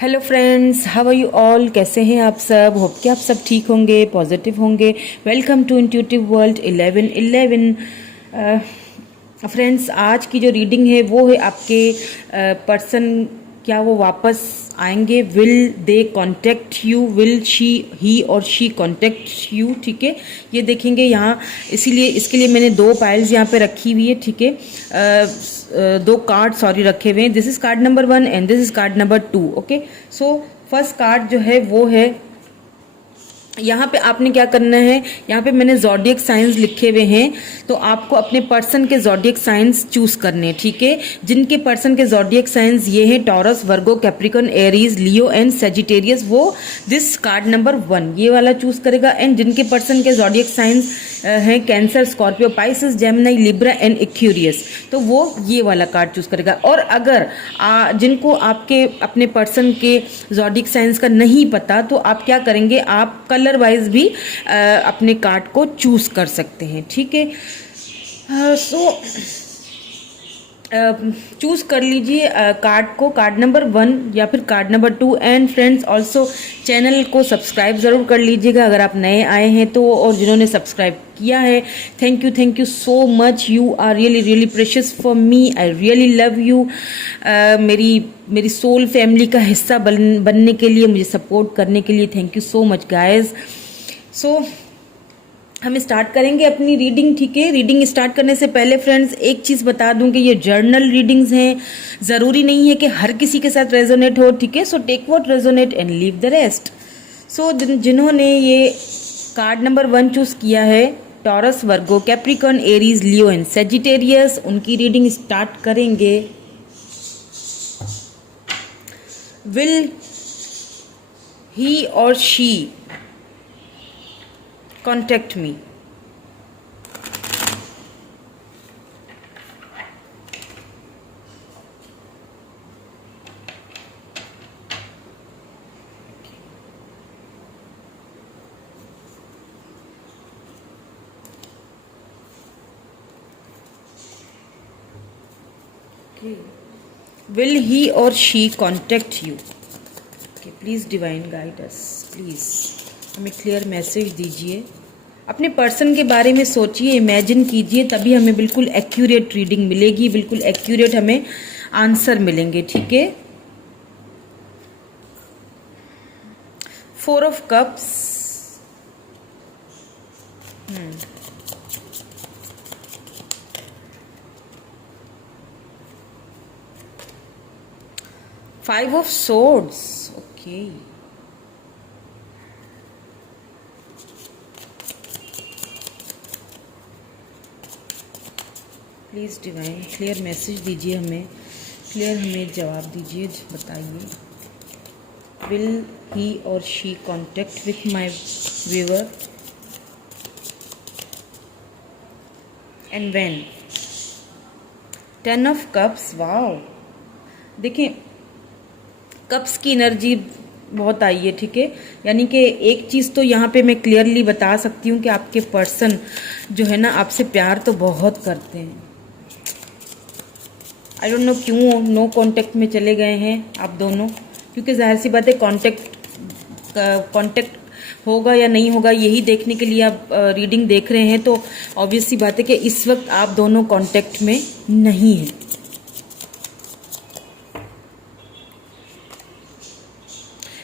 Hello friends, how are you all. कैसे हैं आप सब। होप कि आप सब ठीक होंगे, पॉजिटिव होंगे। Welcome to intuitive world 1111। Friends, आज की जो रीडिंग है वो है आपके पर्सन, क्या वो वापस आएंगे। Will they contact you, will she he or she contact you. ठीक है, ये देखेंगे यहाँ। इसीलिए इसके लिए मैंने दो पाइल्स यहाँ पे रखी हुई है। ठीक है, दो कार्ड सॉरी रखे हुए हैं। This is called number 1 and this is called number 2। Okay, so first card जो है वो है, यहाँ पे आपने क्या करना है, यहाँ पे मैंने ज़ोडिएक साइंस लिखे हुए हैं, तो आपको अपने पर्सन के ज़ोडिएक साइंस चूज करने हैं। ठीक है, जिनके पर्सन के ज़ोडिएक साइंस ये हैं taurus, Virgo, Capricorn, Aries, Leo and Sagittarius, वो दिस कार्ड नंबर 1 ये वाला चूज करेगा। एंड जिनके पर्सन के ज़ोडिएक साइंस हैं cancer, Scorpio, Pisces, Gemini, Libra and Aquarius, तो वो ये वाला कार्ड चूज करेगा। और अगर जिनको आपके अपने पर्सन के ज़ोडिएक साइंस का नहीं पता, तो आप क्या करेंगे, आप कलर वाइज भी अपने कार्ड को चूज कर सकते हैं। ठीक है, सो चूज कर लीजिए कार्ड को, कार्ड नंबर 1 या फिर card number 2। And friends, also channel को सब्सक्राइब ज़रूर कर लीजिएगा अगर आप नए आए हैं तो, और जिन्होंने सब्सक्राइब किया है, thank you so much. You are really really precious for me, I really love you. मेरी सोल फैमिली का हिस्सा बनने के लिए, मुझे सपोर्ट करने के लिए thank you so much guys. So हम स्टार्ट करेंगे अपनी रीडिंग। ठीक है, रीडिंग स्टार्ट करने से पहले फ्रेंड्स एक चीज़ बता दूं कि ये जर्नल रीडिंग्स हैं, ज़रूरी नहीं है कि हर किसी के साथ रेजोनेट हो। ठीक है, so take what resonate and leave the rest. So जिन्होंने ये कार्ड नंबर 1 चूज किया है, Taurus, Virgo, Capricorn, Aries, Leo and Sagittarius, उनकी रीडिंग स्टार्ट करेंगे। Will he or she contact me? Okay. Will he or she contact you? Okay, please divine guide us, please हमें clear message दीजिए। अपने person के बारे में सोचिए, imagine कीजिए, तभी हमें बिल्कुल एक्यूरेट रीडिंग मिलेगी, बिल्कुल एक्यूरेट हमें आंसर मिलेंगे। ठीक है, 4 of cups, 5 of swords. Okay, please divine clear message दीजिए हमें, क्लियर हमें जवाब दीजिए, बताइए। Will he or she contact with my viewer and when. 10 of cups, wow. देखिए, कप्स की एनर्जी बहुत आई है। ठीक है, यानी कि एक चीज़ तो यहाँ पे मैं क्लियरली बता सकती हूँ कि आपके पर्सन जो है ना, आपसे प्यार तो बहुत करते हैं। आई डोंट नो क्यों नो कांटेक्ट में चले गए हैं आप दोनों, क्योंकि जाहिर सी बात है कांटेक्ट होगा या नहीं होगा यही देखने के लिए आप रीडिंग देख रहे हैं, तो ऑब्वियस सी बात है कि इस वक्त आप दोनों कांटेक्ट में नहीं हैं।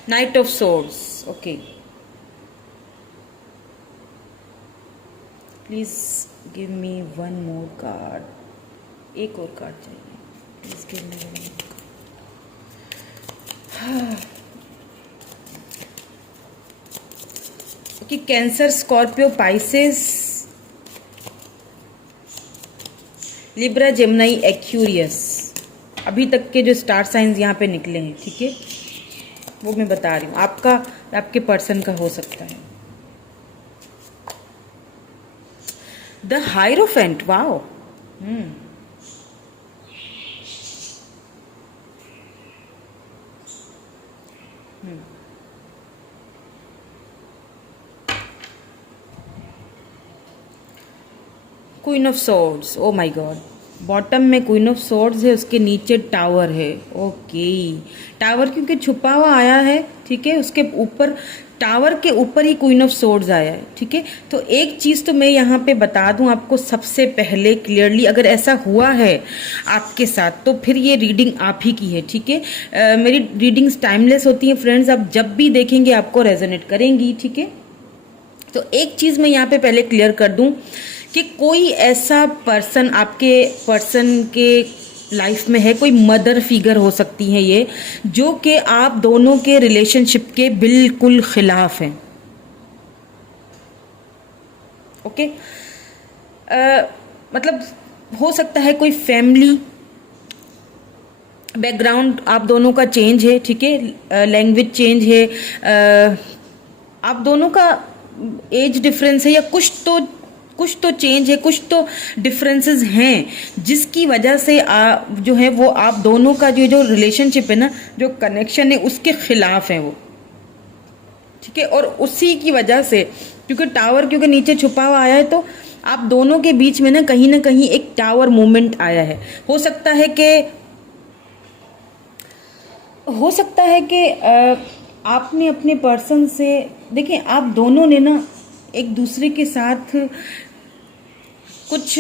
Night of swords, okay, please give me 1 more card, एक और कार्ड चाहिए, please give me 1 more. Okay, cancer, Scorpio, Pisces, Libra, Gemini, Aquarius, अभी तक के जो स्टार साइंस यहाँ पे निकले हैं। ठीक है, वो मैं बता रही हूँ, आपके पर्सन का हो सकता है। The hierophant, wow. Queen of swords, O my God, bottom में क्वीन ऑफ सोर्ड्स है, उसके नीचे टावर है। ओके, टावर क्योंकि छुपा हुआ आया है, ठीक है, उसके ऊपर टावर के ऊपर ही क्वीन ऑफ सोर्ड्स आया है, ठीक है। तो एक चीज़ तो मैं यहाँ पे बता दूँ आपको सबसे पहले क्लियरली, अगर ऐसा हुआ है आपके साथ तो फिर ये रीडिंग आप ही की है, ठीक है। मेरी रीडिंग्स टाइमलेस होती हैं फ्रेंड्स, आप जब भी देखेंगे आपको रेजोनेट करेंगी, ठीक है। तो एक चीज़ मैं यहाँ पे पहले क्लियर कर दूँ कि कोई ऐसा पर्सन आपके पर्सन के लाइफ में है, कोई मदर फिगर हो सकती है ये, जो कि आप दोनों के रिलेशनशिप के बिल्कुल खिलाफ हैं। ओके, मतलब हो सकता है कोई फैमिली बैकग्राउंड आप दोनों का चेंज है, ठीक है, लैंग्वेज चेंज है, आप दोनों का एज डिफरेंस है, या कुछ तो चेंज है, कुछ तो डिफरेंसेस हैं, जिसकी वजह से जो है वो आप दोनों का जो रिलेशनशिप है ना, जो कनेक्शन है, उसके खिलाफ है वो, ठीक है। और उसी की वजह से, क्योंकि टावर क्योंकि नीचे छुपा हुआ आया है, तो आप दोनों के बीच में ना कहीं एक टावर मूवमेंट आया है। हो सकता है कि आपने अपने पर्सन से, देखिए आप दोनों ने ना एक दूसरे के साथ कुछ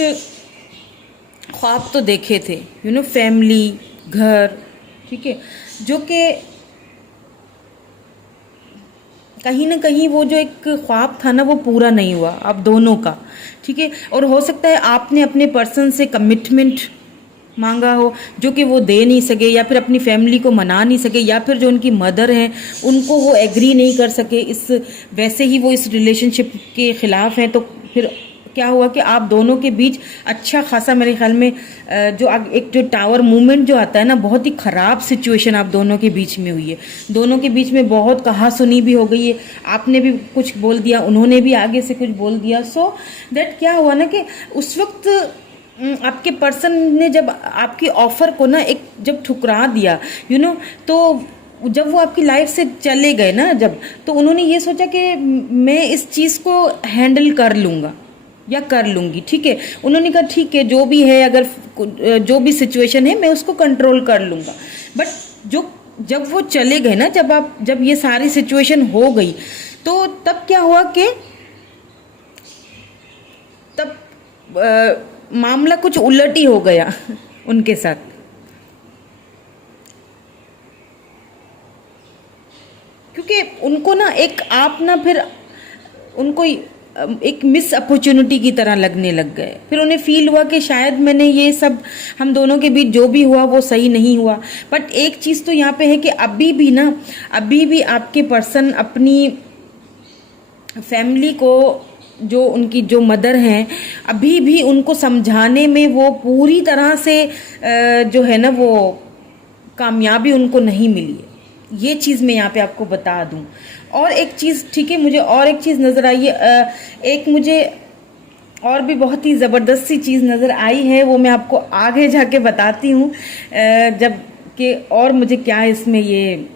ख्वाब तो देखे थे, फैमिली, घर, ठीक है, जो कि कहीं ना कहीं वो जो एक ख्वाब था ना वो पूरा नहीं हुआ आप दोनों का, ठीक है। और हो सकता है आपने अपने पर्सन से कमिटमेंट मांगा हो जो कि वो दे नहीं सके, या फिर अपनी फैमिली को मना नहीं सके, या फिर जो उनकी मदर हैं उनको वो एग्री नहीं कर सके, वैसे ही वो इस रिलेशनशिप के खिलाफ हैं। तो फिर क्या हुआ कि आप दोनों के बीच अच्छा खासा, मेरे ख्याल में जो टावर मूवमेंट जो आता है ना, बहुत ही ख़राब सिचुएशन आप दोनों के बीच में हुई है। दोनों के बीच में बहुत कहा सुनी भी हो गई है, आपने भी कुछ बोल दिया, उन्होंने भी आगे से कुछ बोल दिया। सो दैट क्या हुआ ना कि उस वक्त आपके पर्सन ने जब आपकी ऑफर को ना जब ठुकरा दिया, तो जब वो आपकी लाइफ से चले गए ना, तो उन्होंने ये सोचा कि मैं इस चीज़ को हैंडल कर लूँगा या कर लूँगी, ठीक है। उन्होंने कहा ठीक है, जो भी है, अगर जो भी सिचुएशन है मैं उसको कंट्रोल कर लूँगा। बट जब वो चले गए ना, जब ये सारी सिचुएशन हो गई, तो तब क्या हुआ कि तब मामला कुछ उलट ही हो गया उनके साथ। क्योंकि उनको ना फिर उनको एक मिस अपॉर्चुनिटी की तरह लगने लग गए। फिर उन्हें फील हुआ कि शायद मैंने ये सब, हम दोनों के बीच जो भी हुआ वो सही नहीं हुआ। बट एक चीज़ तो यहाँ पे है कि अभी भी आपके पर्सन अपनी फैमिली को, जो उनकी जो मदर हैं, अभी भी उनको समझाने में वो पूरी तरह से जो है ना वो कामयाबी उनको नहीं मिली है। ये चीज़ मैं यहाँ पे आपको बता दूँ। और एक चीज़, ठीक है, मुझे और एक चीज़ नज़र आई है, एक मुझे और भी बहुत ही ज़बरदस्त सी चीज़ नज़र आई है, वो मैं आपको आगे जाके बताती हूँ जब कि और मुझे क्या इसमें ये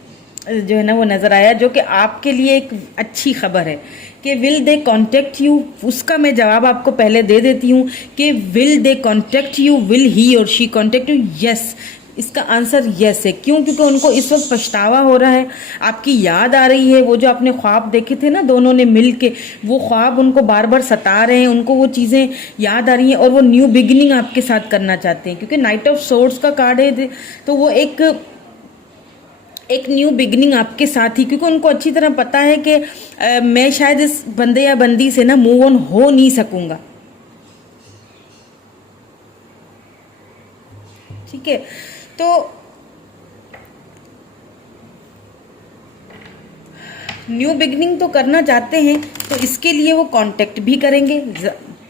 जो है ना वो नज़र आया, जो कि आपके लिए एक अच्छी खबर है कि विल दे कॉन्टेक्ट यू। उसका मैं जवाब आपको पहले दे देती हूँ कि will they contact you, will he or she contact you. Yes, इसका आंसर यस है। क्यों? क्योंकि उनको इस वक्त पछतावा हो रहा है, आपकी याद आ रही है, वो जो आपने ख्वाब देखे थे ना दोनों ने मिल के, वो ख्वाब उनको बार बार सता रहे हैं, उनको वो चीज़ें याद आ रही हैं और वो न्यू बिगिनिंग आपके साथ करना चाहते हैं। क्योंकि नाइट ऑफ सोर्ड्स का कार्ड है, तो वो एक न्यू बिगिनिंग आपके साथ ही, क्योंकि उनको अच्छी तरह पता है कि मैं शायद इस बंदे या बंदी से ना मूव ऑन हो नहीं सकूंगा। ठीक है, तो न्यू बिगिनिंग तो करना चाहते हैं, तो इसके लिए वो कांटेक्ट भी करेंगे।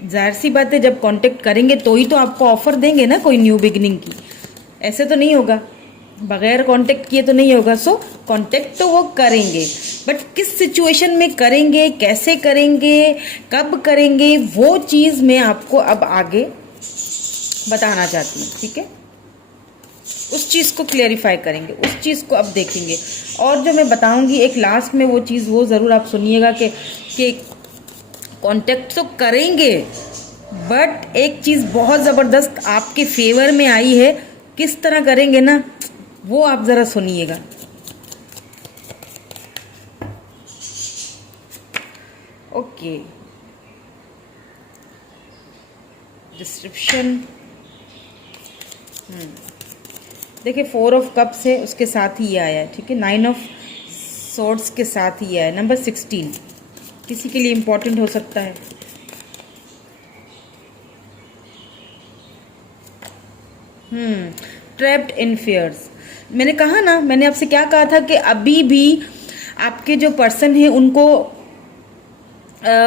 जाहिर सी बात है, जब कांटेक्ट करेंगे तो ही तो आपको ऑफर देंगे ना कोई न्यू बिगिनिंग की, ऐसे तो नहीं होगा, बगैर कांटेक्ट किए तो नहीं होगा। सो कांटेक्ट तो वो करेंगे, बट किस सिचुएशन में करेंगे, कैसे करेंगे, कब करेंगे, वो चीज़ मैं आपको अब आगे बताना चाहती हूँ। ठीक है, उस चीज़ को क्लेरिफाई करेंगे, उस चीज़ को अब देखेंगे। और जो मैं बताऊंगी एक लास्ट में वो चीज़, वो ज़रूर आप सुनिएगा कि कांटेक्ट तो करेंगे, बट एक चीज़ बहुत ज़बरदस्त आपके फेवर में आई है, किस तरह करेंगे ना वो आप ज़रा सुनिएगा। ओके, डिस्क्रिप्शन देखिए 4 ऑफ कप्स है, उसके साथ ही ये आया है, ठीक है। 9 ऑफ सॉर्ड्स के साथ ही आया है। नंबर 16 किसी के लिए इम्पोर्टेंट हो सकता है। Trapped in fears. मैंने कहा ना, मैंने आपसे क्या कहा था कि अभी भी आपके जो पर्सन है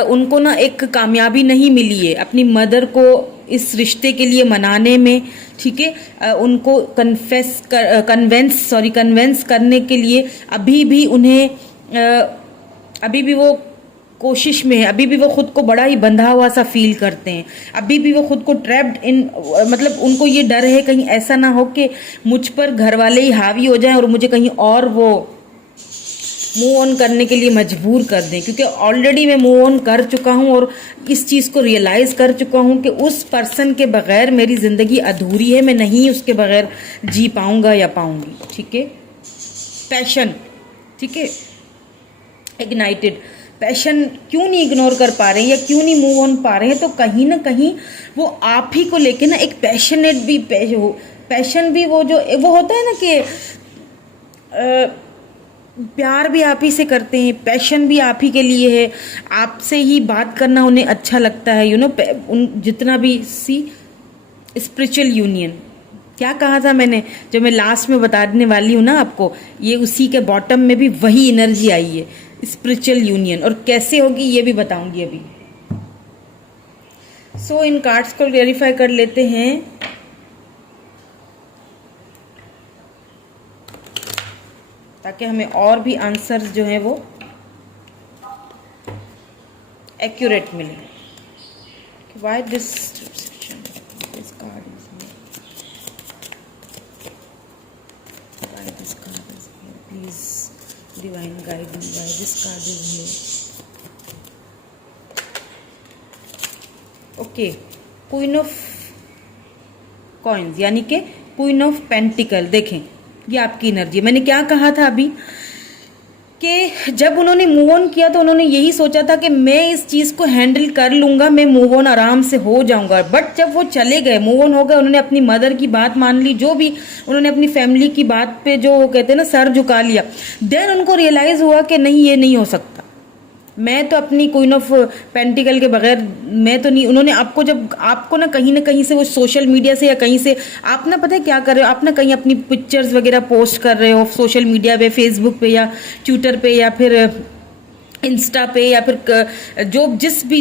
उनको ना एक कामयाबी नहीं मिली है अपनी मदर को इस रिश्ते के लिए मनाने में, ठीक है। उनको कन्वेंस करने के लिए अभी भी उन्हें अभी भी वो कोशिश में है, अभी भी वो खुद को बड़ा ही बंधा हुआ सा फील करते हैं, अभी भी वो खुद को ट्रैप्ड इन, मतलब उनको ये डर है कहीं ऐसा ना हो कि मुझ पर घर वाले ही हावी हो जाएं और मुझे कहीं और वो मूव ऑन करने के लिए मजबूर कर दें, क्योंकि ऑलरेडी मैं मूव ऑन कर चुका हूं और इस चीज़ को रियलाइज़ कर चुका हूं कि उस पर्सन के बगैर मेरी ज़िंदगी अधूरी है, मैं नहीं उसके बगैर जी पाऊंगा या पाऊंगी, ठीक है। पैशन, ठीक है, इग्नाइटेड पैशन क्यों नहीं इग्नोर कर पा रहे हैं या क्यों नहीं मूव ऑन पा रहे हैं, तो कहीं ना कहीं वो आप ही को लेके ना एक पैशनेट भी पैशन भी वो जो वो होता है ना कि प्यार भी आप ही से करते हैं, पैशन भी आप ही के लिए है, आपसे ही बात करना उन्हें अच्छा लगता है, जितना भी स्पिरिचुअल यूनियन। क्या कहा था मैंने, जो मैं लास्ट में बताने वाली हूँ ना आपको, ये उसी के बॉटम में भी वही एनर्जी आई है, स्पिरिचुअल यूनियन। और कैसे होगी ये भी बताऊंगी अभी। सो इन कार्ड्स को क्लेरिफाई कर लेते हैं। ताकि हमें और भी आंसर्स जो हैं वो एक्यूरेट मिले। Why this card is why this card is please divine guide me, why this card is here. Okay, queen of coins यानी कि क्वीन ऑफ पेंटिकल। देखें ये आपकी एनर्जी। मैंने क्या कहा था अभी कि जब उन्होंने मूव ऑन किया तो उन्होंने यही सोचा था कि मैं इस चीज़ को हैंडल कर लूंगा, मैं मूव ऑन आराम से हो जाऊंगा। बट जब वो चले गए, मूव ऑन हो गए, उन्होंने अपनी मदर की बात मान ली, जो भी उन्होंने अपनी फैमिली की बात पे जो वो कहते हैं ना सर झुका लिया, देन उनको रियलाइज हुआ कि नहीं ये नहीं हो सकता, मैं तो अपनी क्वीन ऑफ पेंटिकल के बगैर मैं तो नहीं। उन्होंने आपको जब आपको ना कहीं से वो सोशल मीडिया से या कहीं से आप ना पता है क्या कर रहे हो, आप ना कहीं अपनी पिक्चर्स वगैरह पोस्ट कर रहे हो सोशल मीडिया पे, फेसबुक पे या ट्विटर पे या फिर इंस्टा पे या फिर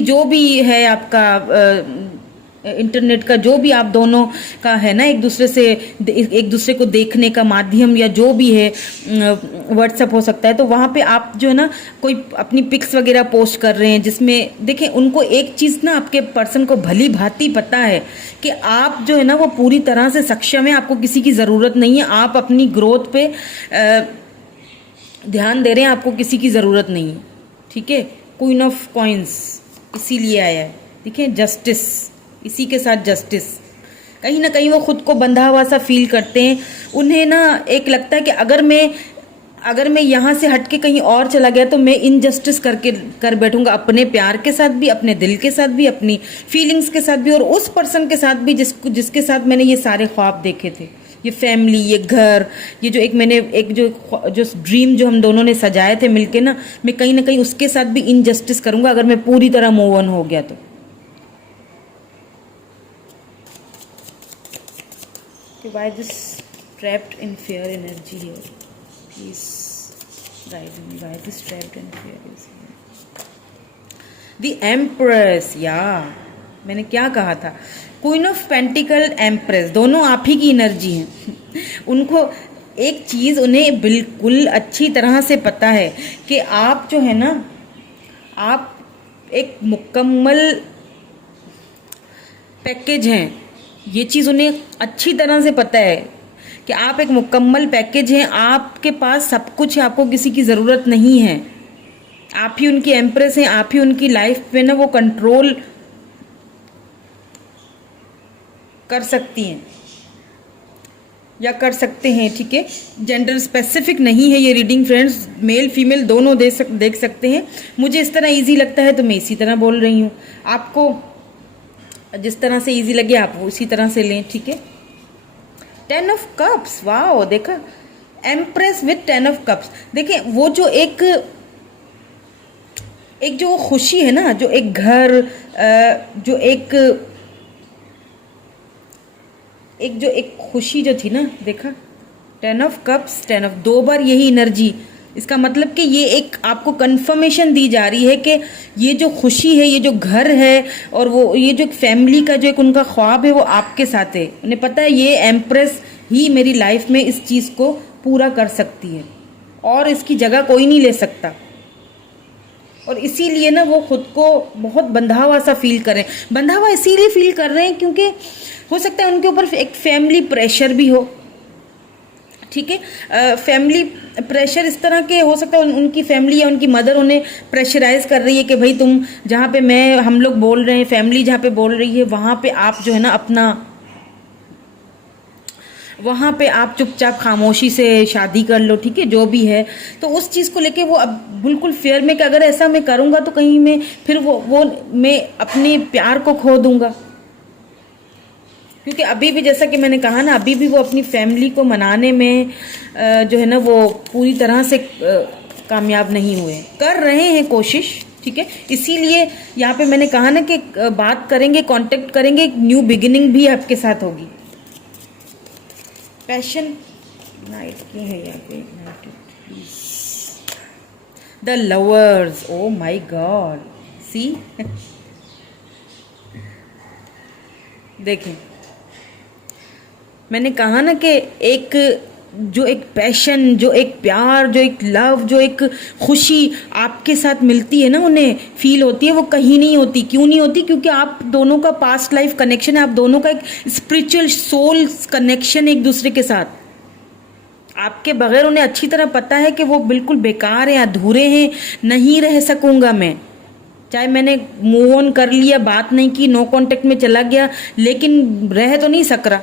जो भी है आपका इंटरनेट का जो भी आप दोनों का है ना एक दूसरे को देखने का माध्यम या जो भी है, व्हाट्सएप हो सकता है, तो वहाँ पे आप जो है ना कोई अपनी पिक्स वगैरह पोस्ट कर रहे हैं, जिसमें देखें उनको एक चीज़ ना आपके पर्सन को भली भांति पता है कि आप जो है ना वो पूरी तरह से सक्षम है, आपको किसी की ज़रूरत नहीं है, आप अपनी ग्रोथ पे ध्यान दे रहे हैं, आपको किसी की ज़रूरत नहीं है, ठीक है। क्वीन ऑफ कॉइन्स इसीलिए आया है, ठीक है, जस्टिस, इसी के साथ जस्टिस। कहीं ना कहीं वो खुद को बंधा हुआ सा फील करते हैं, उन्हें ना एक लगता है कि अगर मैं यहाँ से हट के कहीं और चला गया तो मैं इनजस्टिस कर बैठूंगा, अपने प्यार के साथ भी, अपने दिल के साथ भी, अपनी फीलिंग्स के साथ भी, और उस पर्सन के साथ भी जिसके साथ मैंने ये सारे ख्वाब देखे थे, ये फैमिली, ये घर, ये जो एक जो ड्रीम जो हम दोनों ने सजाए थे मिलके ना, मैं कहीं ना कहीं उसके साथ भी इनजस्टिस करूंगा अगर मैं पूरी तरह मूव ऑन हो गया तो। Why this trapped in fear energy here? Please guide me. Why this trapped in fear is here? The Empress, मैंने क्या कहा था, क्वीन ऑफ पेंटिकल, एम्प्रेस, दोनों आप ही की एनर्जी हैं। उनको एक चीज़ उन्हें बिल्कुल अच्छी तरह से पता है कि आप जो है ना, आप एक मुकम्मल पैकेज हैं, ये चीज़ उन्हें अच्छी तरह से पता है कि आप एक मुकम्मल पैकेज हैं, आपके पास सब कुछ है, आपको किसी की ज़रूरत नहीं है, आप ही उनकी एम्प्रेस हैं, आप ही उनकी लाइफ पे ना वो कंट्रोल कर सकती हैं या कर सकते हैं, ठीक है। जेंडर स्पेसिफिक नहीं है ये रीडिंग फ्रेंड्स, मेल फीमेल दोनों देख सकते हैं। मुझे इस तरह इजी लगता है तो मैं इसी तरह बोल रही हूँ, आपको जिस तरह से इजी लगे आप वो उसी तरह से लें, ठीक है। 10 ऑफ कप्स, वाओ, देखा, एम्प्रेस विथ 10 ऑफ कप्स। देखिए वो जो एक जो खुशी है ना, जो एक घर, जो एक खुशी जो थी ना, देखा 10 ऑफ कप्स 10 ऑफ, 2 बार यही एनर्जी। इसका मतलब कि ये एक आपको कंफर्मेशन दी जा रही है कि ये जो खुशी है, ये जो घर है और वो ये जो फैमिली का जो एक उनका ख्वाब है वो आपके साथ है। उन्हें पता है ये एम्प्रेस ही मेरी लाइफ में इस चीज़ को पूरा कर सकती है और इसकी जगह कोई नहीं ले सकता। और इसीलिए ना वो खुद को बहुत बंधा हुआ सा फील कर रहे हैं। बंधा हुआ इसीलिए फील कर रहे हैं क्योंकि हो सकता है उनके ऊपर एक फैमिली प्रेशर भी हो, ठीक है। फैमिली प्रेशर इस तरह के हो सकता है उनकी फैमिली या उनकी मदर उन्हें प्रेशराइज कर रही है कि भाई तुम जहाँ पे हम लोग बोल रहे हैं, फैमिली जहाँ पे बोल रही है वहाँ पे आप जो है ना वहाँ पे आप चुपचाप खामोशी से शादी कर लो, ठीक है, जो भी है। तो उस चीज़ को लेके वो अब बिल्कुल फेयर में कि अगर ऐसा मैं करूँगा तो कहीं मैं फिर वो मैं अपने प्यार को खो दूँगा। क्योंकि अभी भी जैसा कि मैंने कहा ना, अभी भी वो अपनी फैमिली को मनाने में जो है ना वो पूरी तरह से कामयाब नहीं हुए, कर रहे हैं कोशिश, ठीक है। इसीलिए यहाँ पे मैंने कहा ना कि बात करेंगे, कांटेक्ट करेंगे, एक न्यू बिगिनिंग भी आपके साथ होगी। पैशन नाइट क्यों है यहाँ पे, the lovers, oh my god, see देखें मैंने कहा ना कि एक जो एक पैशन, जो एक प्यार, जो एक लव, जो एक खुशी आपके साथ मिलती है ना, उन्हें फील होती है, वो कहीं नहीं होती। क्यों नहीं होती? क्योंकि आप दोनों का पास्ट लाइफ कनेक्शन है, आप दोनों का एक स्पिरिचुअल सोल कनेक्शन एक दूसरे के साथ। आपके बगैर उन्हें अच्छी तरह पता है कि वो बिल्कुल बेकार हैं, अधूरे हैं, नहीं रह सकूंगा मैं। चाहे मैंने मूव ऑन कर लिया, बात नहीं की, नो कांटेक्ट में चला गया, लेकिन रह तो नहीं सक रहा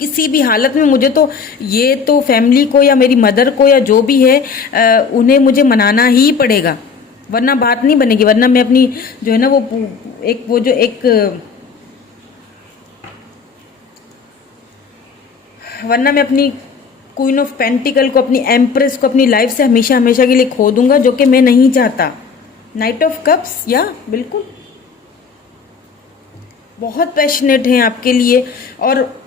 किसी भी हालत में। मुझे तो ये तो फैमिली को या मेरी मदर को या जो भी है उन्हें मुझे मनाना ही पड़ेगा, वरना बात नहीं बनेगी। वरना मैं अपनी जो है ना वरना मैं अपनी क्वीन ऑफ पेंटिकल को, अपनी एम्प्रेस को अपनी लाइफ से हमेशा हमेशा के लिए खो दूंगा, जो कि मैं नहीं चाहता। नाइट ऑफ कप्स, या बिल्कुल बहुत पैशनेट हैं आपके लिए और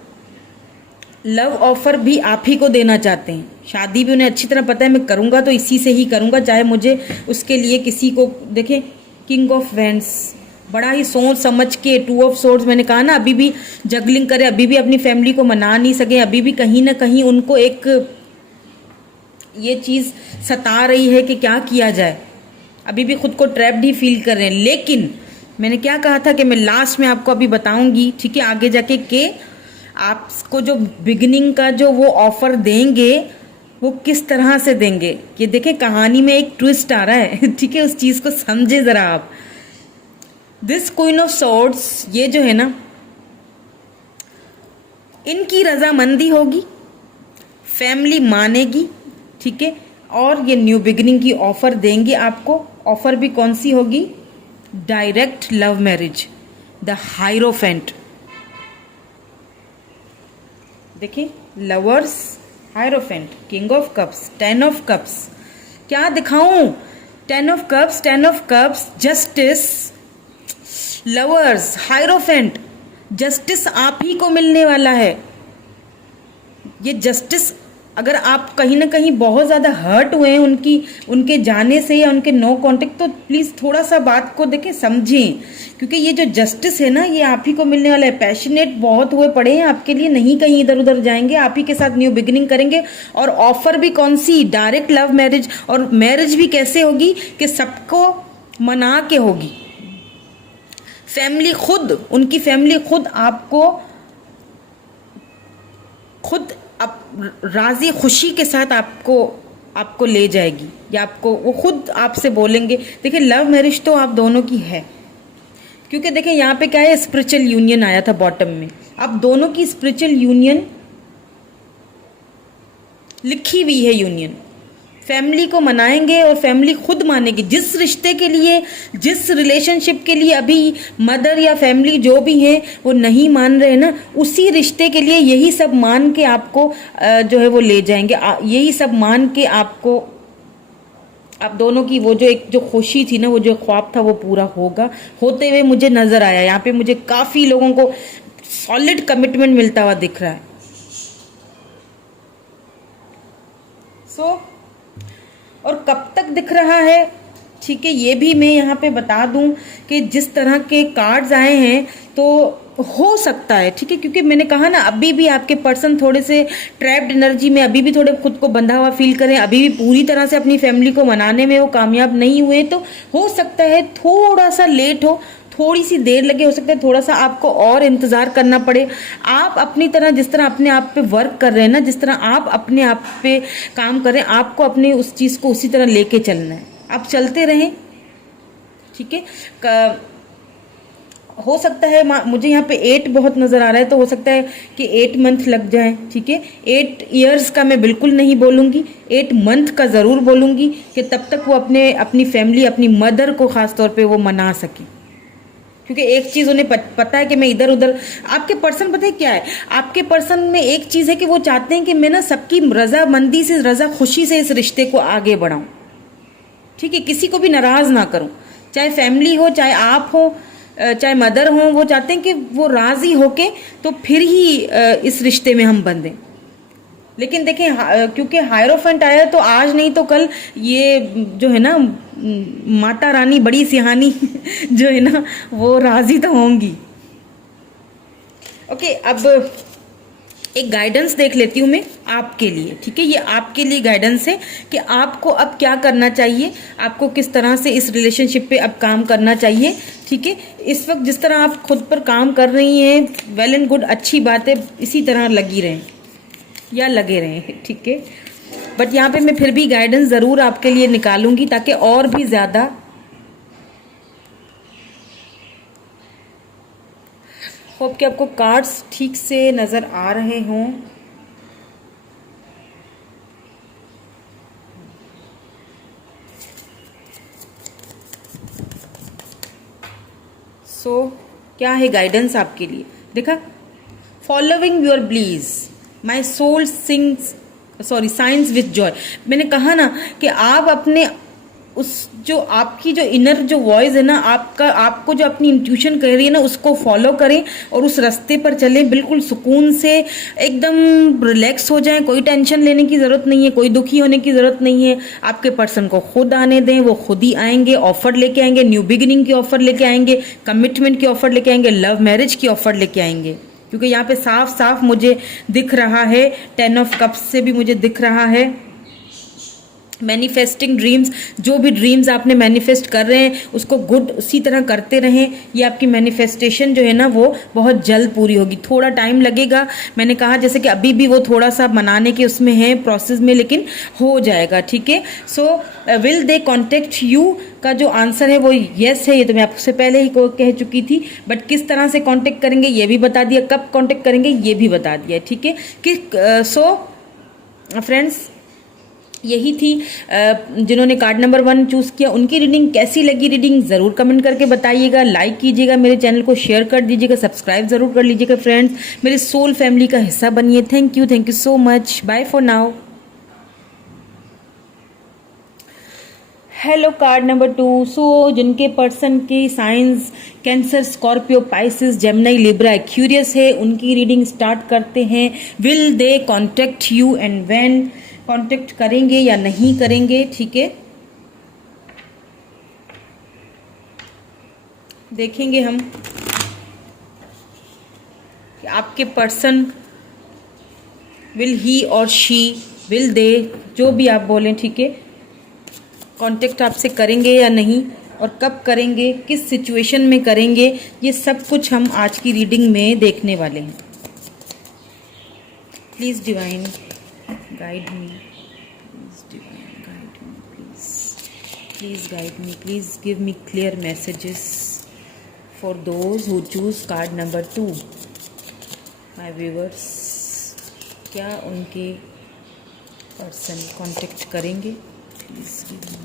लव ऑफर भी आप ही को देना चाहते हैं। शादी भी उन्हें अच्छी तरह पता है मैं करूंगा तो इसी से ही करूंगा, चाहे मुझे उसके लिए किसी को। देखें किंग ऑफ वेंस, बड़ा ही सोच समझ के, 2 ऑफ सोर्ड्स, मैंने कहा ना अभी भी जगलिंग करे, अभी भी अपनी फैमिली को मना नहीं सके, अभी भी कहीं ना कहीं उनको एक ये चीज़ सता रही है कि क्या किया जाए, अभी भी खुद को ट्रैप्ड ही फील कर रहे हैं। लेकिन मैंने क्या कहा था कि मैं लास्ट में आपको अभी बताऊंगी, ठीक है, आगे जाके कि आपको जो बिगिनिंग का जो वो ऑफर देंगे वो किस तरह से देंगे। ये देखें कहानी में एक ट्विस्ट आ रहा है, ठीक है, उस चीज़ को समझे ज़रा आप। दिस क्वीन ऑफ सॉर्ड्स, ये जो है ना, इनकी रजामंदी होगी, फैमिली मानेगी, ठीक है, और ये न्यू बिगिनिंग की ऑफर देंगे आपको। ऑफर भी कौन सी होगी? Direct love marriage, the hierophant. देखिए lovers, hierophant, king of cups, 10 of cups. क्या दिखाऊं? 10 of cups, 10 of cups, justice, lovers, hierophant. Justice आप ही को मिलने वाला है। ये जस्टिस, अगर आप कहीं ना कहीं बहुत ज़्यादा हर्ट हुए हैं उनके जाने से या उनके नो कांटेक्ट, तो प्लीज़ थोड़ा सा बात को देखें, समझें, क्योंकि ये जो जस्टिस है ना ये आप ही को मिलने वाला है। पैशनेट बहुत हुए पड़े हैं आपके लिए, नहीं कहीं इधर उधर जाएंगे, आप ही के साथ न्यू बिगिनिंग करेंगे। और ऑफर भी कौन सी? Direct love marriage. और मैरिज भी कैसे होगी? कि सबको मना के होगी। फैमिली खुद, उनकी फैमिली खुद आपको खुद राजी खुशी के साथ आपको ले जाएगी, या वो खुद आपसे बोलेंगे। देखिए लव मैरिज तो आप दोनों की है, क्योंकि देखिए यहाँ पे क्या है, स्पिरिचुअल यूनियन आया था बॉटम में। अब दोनों की स्पिरिचुअल यूनियन लिखी हुई है यूनियन, फैमिली को मनाएंगे और फैमिली खुद मानेगी। जिस रिश्ते के लिए, जिस रिलेशनशिप के लिए अभी मदर या फैमिली जो भी है वो नहीं मान रहे ना, उसी रिश्ते के लिए यही सब मान के आपको जो है वो ले जाएंगे। यही सब मान के आपको, आप दोनों की वो जो एक जो खुशी थी ना, वो जो ख्वाब था वो पूरा होगा, होते हुए मुझे नजर आया। यहाँ पे मुझे काफी लोगों को सॉलिड कमिटमेंट मिलता हुआ दिख रहा है। और कब तक दिख रहा है, ठीक है, ये भी मैं यहाँ पे बता दूं कि जिस तरह के कार्ड्स आए हैं तो हो सकता है, ठीक है, क्योंकि मैंने कहा ना अभी भी आपके पर्सन थोड़े से ट्रैप्ड एनर्जी में, अभी भी थोड़े खुद को बंधा हुआ फील करें, अभी भी पूरी तरह से अपनी फैमिली को मनाने में वो कामयाब नहीं हुए, तो हो सकता है थोड़ा सा लेट हो, थोड़ी सी देर लगे, हो सकता है थोड़ा सा आपको और इंतजार करना पड़े। आप अपनी तरह, जिस तरह अपने आप पे वर्क कर रहे हैं ना, जिस तरह आप अपने आप पे काम कर रहे हैं, आपको अपने उस चीज को उसी तरह लेके चलना है। आप चलते रहें, ठीक है। हो सकता है मुझे यहाँ पे 8 बहुत नजर आ रहा है, तो हो सकता है कि 8 मंथ लग जाए, ठीक है। 8 ईयर्स का मैं बिल्कुल नहीं बोलूंगी, 8 मंथ का जरूर बोलूंगी कि तब तक वो अपनी फैमिली, अपनी मदर को खास तौर पे वो मना सके। क्योंकि एक चीज उन्हें पता है कि मैं इधर उधर, आपके पर्सन पता है क्या है, आपके पर्सन में एक चीज है कि वो चाहते हैं कि मैं ना सबकी रजामंदी से, रजा खुशी से इस रिश्ते को आगे बढ़ाऊं, ठीक है, किसी को भी नाराज ना करूं, चाहे फैमिली हो, चाहे आप हो, चाहे मदर हो, वो चाहते हैं कि वो राजी होके तो फिर ही इस रिश्ते में हम बंधें। लेकिन देखें, क्योंकि हायरोफेंट आया तो आज नहीं तो कल ये जो है ना माता रानी बड़ी सिहानी जो है ना वो राजी तो होंगी। ओके, अब एक गाइडेंस देख लेती हूँ मैं आपके लिए, ठीक है। ये आपके लिए गाइडेंस है कि आपको अब क्या करना चाहिए, आपको किस तरह से इस रिलेशनशिप पे अब काम करना चाहिए, ठीक है। इस वक्त जिस तरह आप खुद पर काम कर रही हैं, वेल एंड गुड, अच्छी बात है, इसी तरह लगी रहें या लगे रहें, ठीक है। बट यहाँ पे मैं फिर भी गाइडेंस जरूर आपके लिए निकालूंगी ताकि और भी ज्यादा होप कि आपको कार्ड्स ठीक से नजर आ रहे हों। क्या है गाइडेंस आपके लिए, देखा, following your bliss my soul sings science with joy. मैंने कहा ना कि आप अपने उस जो आपकी जो इनर जो वॉइस है ना, आपको जो अपनी इंट्यूशन कह रही है ना, उसको फॉलो करें और उस रास्ते पर चलें, बिल्कुल सुकून से, एकदम रिलैक्स हो जाएं। कोई टेंशन लेने की जरूरत नहीं है, कोई दुखी होने की जरूरत नहीं है। आपके पर्सन को खुद आने दें, वो खुद ही आएंगे, ऑफर लेके आएंगे, न्यू बिगिनिंग की ऑफर लेके आएंगे, कमिटमेंट की ऑफर लेके आएंगे, लव मैरिज की ऑफर लेके आएंगे। क्योंकि यहाँ पे साफ साफ मुझे दिख रहा है, 10 ऑफ कप्स से भी मुझे दिख रहा है मैनिफेस्टिंग ड्रीम्स। जो भी ड्रीम्स आपने मैनिफेस्ट कर रहे हैं उसको गुड उसी तरह करते रहें। ये आपकी मैनिफेस्टेशन जो है ना वो बहुत जल्द पूरी होगी, थोड़ा टाइम लगेगा। मैंने कहा जैसे कि अभी भी वो थोड़ा सा मनाने के उसमें है, प्रोसेस में, लेकिन हो जाएगा, ठीक है। So will they contact you का जो आंसर है वो येस है। ये तो मैं आपसे पहले ही कह चुकी थी, बट किस तरह से कॉन्टेक्ट करेंगे ये भी बता दिया, कब कॉन्टेक्ट करेंगे ये भी बता दिया, ठीक है। कि सो फ्रेंड्स, यही थी जिन्होंने कार्ड नंबर 1 चूज किया, उनकी रीडिंग कैसी लगी, रीडिंग जरूर कमेंट करके बताइएगा, लाइक कीजिएगा, मेरे चैनल को शेयर कर दीजिएगा, सब्सक्राइब जरूर कर लीजिएगा फ्रेंड्स, मेरे सोल फैमिली का हिस्सा बनिए। Thank you so much, bye for now. Hello card number 2। So जिनके पर्सन की signs Cancer, Scorpio, Pisces, Gemini, Libra, Aquarius है, उनकी रीडिंग स्टार्ट करते हैं। Will they contact you and when, contact करेंगे या नहीं करेंगे, ठीक है, देखेंगे हम कि आपके person will he or she, will they, जो भी आप बोलें, ठीक है, कांटेक्ट आपसे करेंगे या नहीं, और कब करेंगे, किस सिचुएशन में करेंगे, ये सब कुछ हम आज की रीडिंग में देखने वाले हैं। Please divine guide me, please divine guide me, please guide me, please give me clear messages for those who choose card number 2. My viewers, क्या उनके पर्सन कांटेक्ट करेंगे? Please give me.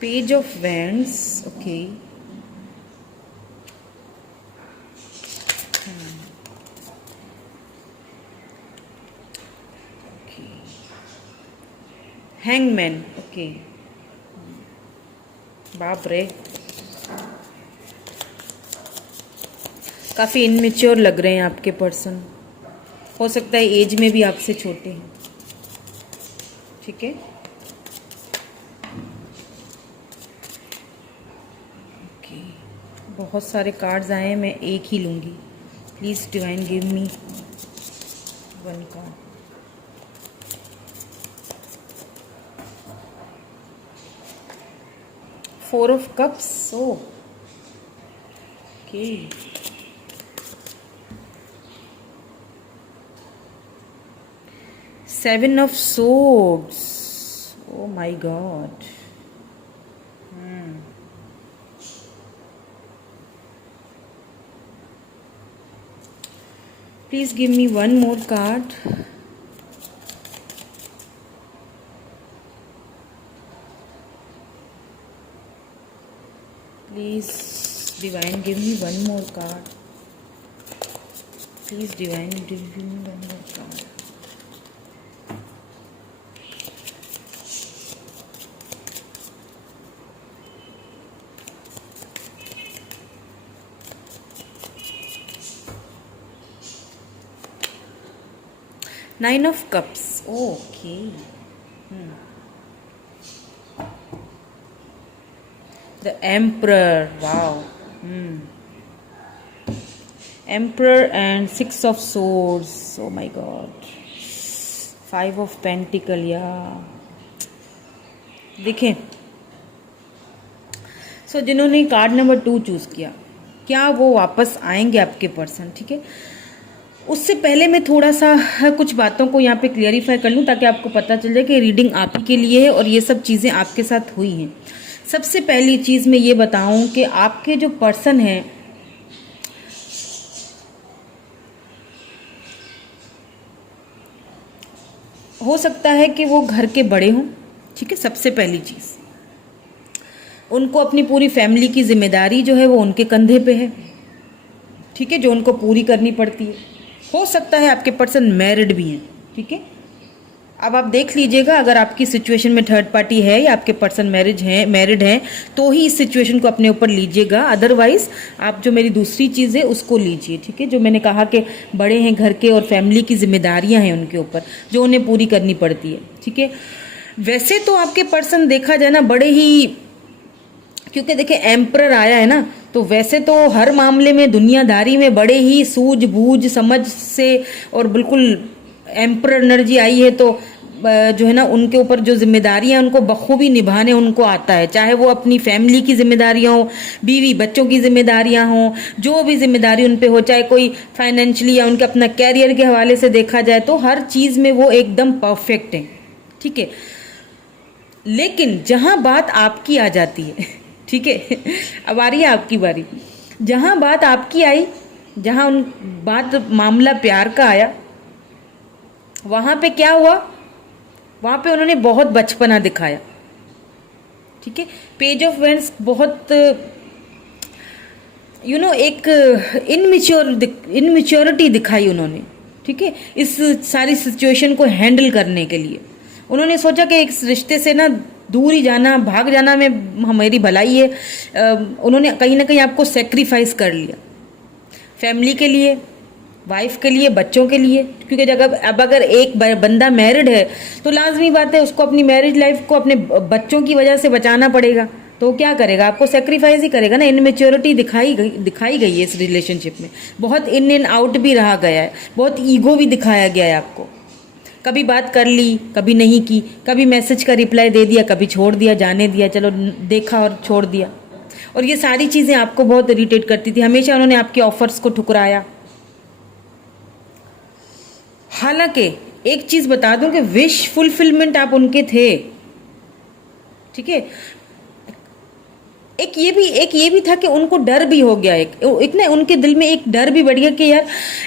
Page of wands, okay. Hangman, okay. बाप रे, काफ़ी immature लग रहे हैं आपके पर्सन। हो सकता है एज में भी आपसे छोटे हैं, ठीक है। ओके, बहुत सारे कार्ड्स आए हैं, मैं एक ही लूँगी। Please divine give me one card. Four of cups, okay. Seven of swords, O my God. Please give me one more card. Please divine give me one more card. Please divine give me one more card. Nine of cups, okay. The emperor, wow. Emperor and six of swords, O my God. Five of pentacle, या देखें। सो जिन्होंने card number 2 choose किया, क्या वो वापस आएंगे आपके person? ठीक है, उससे पहले मैं थोड़ा सा कुछ बातों को यहाँ पे क्लियरिफाई कर लूँ ताकि आपको पता चल जाए कि रीडिंग आप ही के लिए है और ये सब चीज़ें आपके साथ हुई हैं। सबसे पहली चीज़ मैं ये बताऊं कि आपके जो पर्सन हैं, हो सकता है कि वो घर के बड़े हों, ठीक है। सबसे पहली चीज़, उनको अपनी पूरी फैमिली की जिम्मेदारी जो है वो उनके कंधे पे है, ठीक है, जो उनको पूरी करनी पड़ती है। हो सकता है आपके पर्सन मैरिड भी हैं, ठीक है। अब आप देख लीजिएगा, अगर आपकी सिचुएशन में थर्ड पार्टी है या आपके पर्सन मैरिड हैं तो ही इस सिचुएशन को अपने ऊपर लीजिएगा, अदरवाइज आप जो मेरी दूसरी चीज़ है उसको लीजिए, ठीक है। जो मैंने कहा कि बड़े हैं घर के और फैमिली की जिम्मेदारियां हैं उनके ऊपर जो उन्हें पूरी करनी पड़ती है, ठीक है। वैसे तो आपके पर्सन देखा जाए ना बड़े ही, क्योंकि देखिए एम्परर आया है ना, तो वैसे तो हर मामले में दुनियादारी में बड़े ही सूझबूझ समझ से और बिल्कुल एम्परर एनर्जी आई है, तो जो है ना उनके ऊपर जो जिम्मेदारियां उनको बखूबी निभाने उनको आता है, चाहे वो अपनी फैमिली की जिम्मेदारियां हो, बीवी बच्चों की जिम्मेदारियां हो, जो भी जिम्मेदारी उन पे हो, चाहे कोई फाइनेंशियली या उनके अपना कैरियर के हवाले से देखा जाए तो हर चीज़ में वो एकदम परफेक्ट है, ठीक है। लेकिन जहां बात आपकी आ जाती है, ठीक है, अब आ रही है आपकी बारी। जहां बात आपकी आई, जहां उन बात मामला प्यार का आया, वहां पे क्या हुआ, वहां पे उन्होंने बहुत बचपना दिखाया, ठीक है। पेज ऑफ वेंड्स बहुत एक इनमेच्योरिटी दिखाई उन्होंने, ठीक है। इस सारी सिचुएशन को हैंडल करने के लिए उन्होंने सोचा कि एक रिश्ते से ना दूर ही जाना, भाग जाना में हमारी भलाई है। उन्होंने कहीं ना कहीं आपको सेक्रीफाइस कर लिया, फैमिली के लिए, वाइफ के लिए, बच्चों के लिए, क्योंकि जब अब अगर एक बंदा मैरिड है तो लाजमी बात है उसको अपनी मैरिज लाइफ को अपने बच्चों की वजह से बचाना पड़ेगा, तो क्या करेगा, आपको सेक्रीफाइस ही करेगा ना। इनमेच्योरिटी दिखाई गई है इस रिलेशनशिप में, बहुत इन एंड आउट भी रहा गया है, बहुत ईगो भी दिखाया गया है आपको। कभी बात कर ली, कभी नहीं की, कभी मैसेज का रिप्लाई दे दिया, कभी छोड़ दिया, जाने दिया, चलो देखा और छोड़ दिया। और ये सारी चीज़ें आपको बहुत इरिटेट करती थी, हमेशा उन्होंने आपके ऑफर्स को ठुकराया। हालांकि एक चीज बता दूं कि विश फुलफिलमेंट आप उनके थे, ठीक है। एक ये भी था कि उनको डर भी हो गया, एक ना उनके दिल में एक डर भी बढ़ गया कि यार,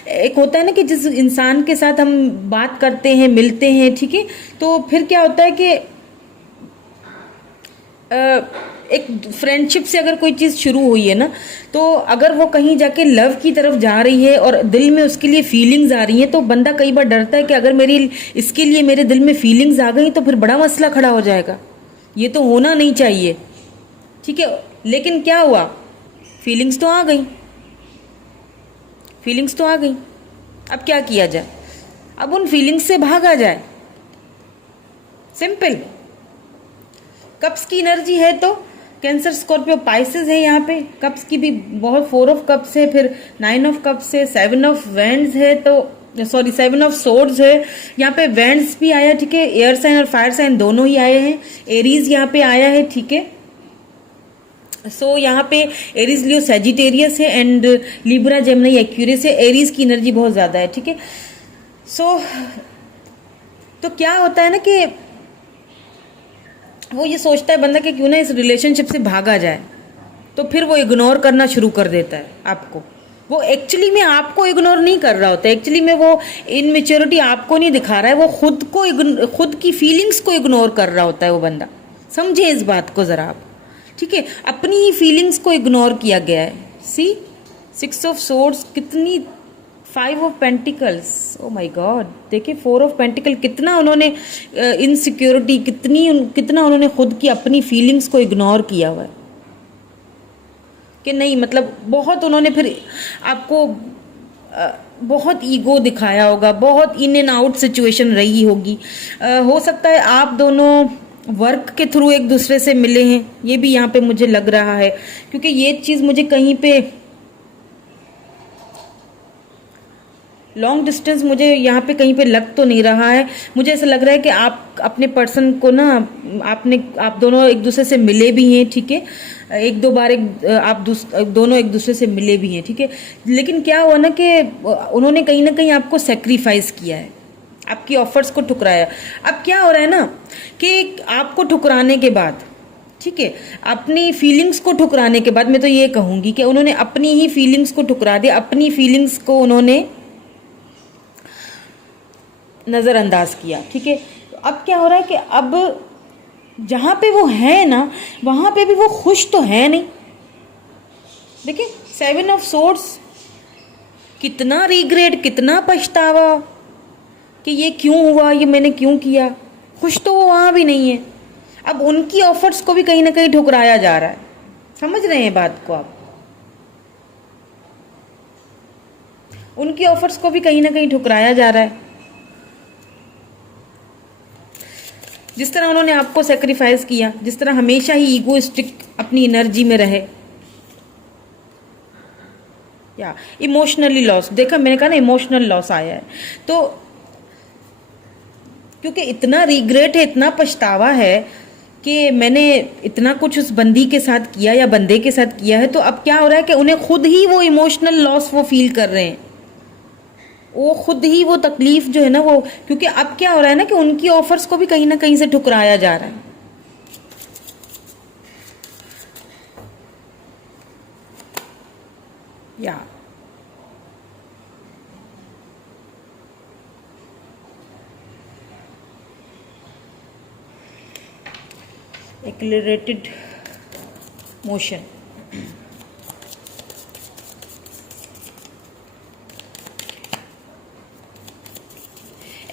एक होता है ना कि जिस इंसान के साथ हम बात करते हैं, मिलते हैं, ठीक है, तो फिर क्या होता है कि एक फ्रेंडशिप से अगर कोई चीज़ शुरू हुई है ना, तो अगर वो कहीं जाके लव की तरफ जा रही है और दिल में उसके लिए फीलिंग्स आ रही हैं, तो बंदा कई बार डरता है कि अगर मेरी इसके लिए मेरे दिल में फीलिंग्स आ गई तो फिर बड़ा मसला खड़ा हो जाएगा, ये तो होना नहीं चाहिए, ठीक है। लेकिन क्या हुआ, फीलिंग्स तो आ गई, फीलिंग्स तो आ गई, अब क्या किया जाए, अब उन फीलिंग्स से भागा जाए, सिंपल। कप्स की एनर्जी है तो कैंसर, स्कॉर्पियो, पाइसेस है यहाँ पे, कप्स की भी बहुत, 4 ऑफ कप्स है, फिर 9 ऑफ कप्स है, 7 ऑफ वैंड्स है, तो सॉरी 7 ऑफ सोर्ड्स है, यहाँ पे वैंड्स भी आया, ठीक है, एयर साइन और फायर साइन दोनों ही आए हैं, एरीज यहाँ पे आया है, ठीक है। सो यहाँ पे एरीज लियो सैजिटेरियस है एंड लिब्रा जेमिनी एक्यूरियस है, एरीज की एनर्जी बहुत ज्यादा है, ठीक है। सो तो क्या होता है ना कि वो ये सोचता है बंदा कि क्यों ना इस रिलेशनशिप से भागा जाए, तो फिर वो इग्नोर करना शुरू कर देता है आपको। वो एक्चुअली में आपको इग्नोर नहीं कर रहा होता, एक्चुअली में वो इनमेच्योरिटी आपको नहीं दिखा रहा है, वो खुद की फीलिंग्स को इग्नोर कर रहा होता है वो बंदा। समझे इस बात को जरा आप, ठीक है, अपनी ही फीलिंग्स को इग्नोर किया गया है। सी 6 ऑफ सोर्ड्स, कितनी 5 of pentacles, O my God, देखिए 4 ऑफ पेंटिकल, कितना उन्होंने इनसिक्योरिटी, कितना उन्होंने खुद की अपनी फीलिंग्स को इग्नोर किया हुआ है कि नहीं, मतलब बहुत उन्होंने फिर आपको बहुत ईगो दिखाया होगा, बहुत इन एंड आउट सिचुएशन रही होगी। हो सकता है आप दोनों वर्क के थ्रू एक दूसरे से मिले हैं, ये भी यहाँ पे मुझे लग रहा है, क्योंकि ये चीज़ मुझे कहीं पे लॉन्ग डिस्टेंस मुझे यहाँ पे कहीं पे लग तो नहीं रहा है। मुझे ऐसा लग रहा है कि आप अपने पर्सन को ना, आप दोनों एक दूसरे से मिले भी हैं, ठीक है, एक दो बार आप दोनों एक दूसरे से मिले भी हैं, ठीक है। लेकिन क्या हुआ ना कि उन्होंने कहीं ना कहीं आपको सेक्रीफाइस किया है, आपकी ऑफर्स को ठुकराया। अब क्या हो रहा है ना कि आपको ठुकराने के बाद, ठीक है, अपनी फीलिंग्स को ठुकराने के बाद, मैं तो ये कहूँगी कि उन्होंने अपनी ही फीलिंग्स को ठुकरा दिया, अपनी फीलिंग्स को उन्होंने नज़रअंदाज किया, ठीक है। तो अब क्या हो रहा है कि अब जहाँ पे वो है ना, वहाँ पे भी वो खुश तो है नहीं। देखिए 7 ऑफ सोर्ड्स, कितना रिग्रेट, कितना पछतावा कि ये क्यों हुआ, ये मैंने क्यों किया, खुश तो वो वहाँ भी नहीं है। अब उनकी ऑफर्स को भी कहीं ना कहीं ठुकराया जा रहा है, समझ रहे हैं बात को आप, उनकी ऑफर्स को भी कहीं ना कहीं ठुकराया जा रहा है। जिस तरह उन्होंने आपको सेक्रीफाइस किया, जिस तरह हमेशा ही ईगोइस्टिक अपनी एनर्जी में रहे, या इमोशनली लॉस, देखा मैंने कहा ना इमोशनल लॉस आया है, तो क्योंकि इतना रिग्रेट है, इतना पछतावा है कि मैंने इतना कुछ उस बंदी के साथ किया या बंदे के साथ किया है, तो अब क्या हो रहा है कि उन्हें खुद ही वो इमोशनल लॉस वो फील कर रहे हैं, वो खुद ही वो तकलीफ जो है ना वो, क्योंकि अब क्या हो रहा है ना कि उनकी ऑफर्स को भी कहीं ना कहीं से ठुकराया जा रहा है। या accelerated motion,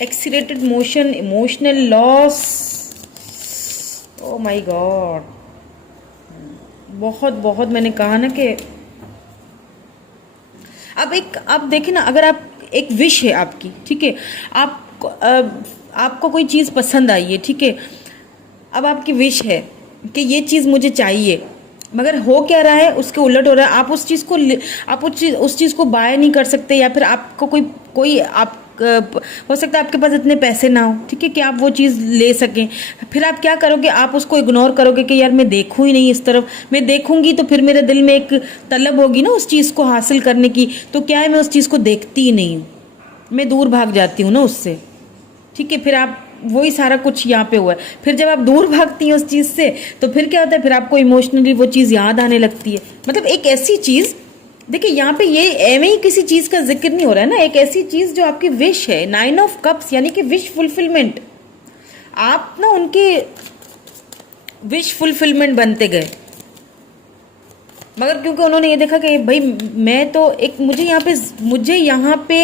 accelerated motion, emotional loss, O my God, बहुत बहुत मैंने कहा ना कि अब देखिए ना, अगर आप एक विश है आपकी, ठीक है, आपको कोई चीज़ पसंद आई है, ठीक है, अब आपकी विश है कि ये चीज़ मुझे चाहिए, मगर हो क्या रहा है, उसके उलट हो रहा है। आप उस चीज़ को बाय नहीं कर सकते, या फिर आपको कोई आप हो सकता है आपके पास इतने पैसे ना हो, ठीक है, कि आप वो चीज़ ले सकें। फिर आप क्या करोगे, आप उसको इग्नोर करोगे कि यार मैं देखूँ ही नहीं इस तरफ, मैं देखूंगी तो फिर मेरे दिल में एक तलब होगी ना उस चीज़ को हासिल करने की, तो क्या है मैं उस चीज़ को देखती ही नहीं हूँ, मैं दूर भाग जाती हूँ ना उससे, ठीक है। फिर आप वही सारा कुछ यहाँ पे हुआ है। फिर जब आप दूर भागती हैं उस चीज़ से तो फिर क्या होता है, फिर आपको इमोशनली वो चीज़ याद आने लगती है। मतलब एक ऐसी चीज़, देखिए यहाँ पे ये एवं ही किसी चीज़ का जिक्र नहीं हो रहा है ना, एक ऐसी चीज़ जो आपकी विश है, 9 ऑफ कप्स, यानी कि विश फुलफिलमेंट। आप ना उनके विश फुलफिलमेंट बनते गए, मगर क्योंकि उन्होंने ये देखा कि भाई मैं तो एक, मुझे यहाँ पे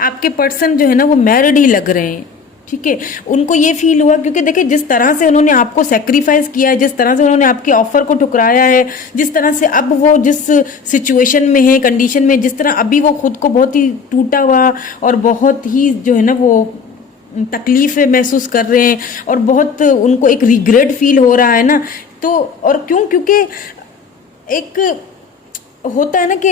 आपके पर्सन जो है ना वो मैरिड ही लग रहे हैं, ठीक है। उनको ये फील हुआ, क्योंकि देखिए जिस तरह से उन्होंने आपको सेक्रीफाइस किया है, जिस तरह से उन्होंने आपके ऑफर को ठुकराया है, जिस तरह से अब वो जिस सिचुएशन में है, कंडीशन में, जिस तरह अभी वो खुद को बहुत ही टूटा हुआ और बहुत ही जो है ना वो तकलीफ़ें महसूस कर रहे हैं और बहुत उनको एक रिग्रेट फील हो रहा है ना, तो और क्यों, क्योंकि एक होता है ना कि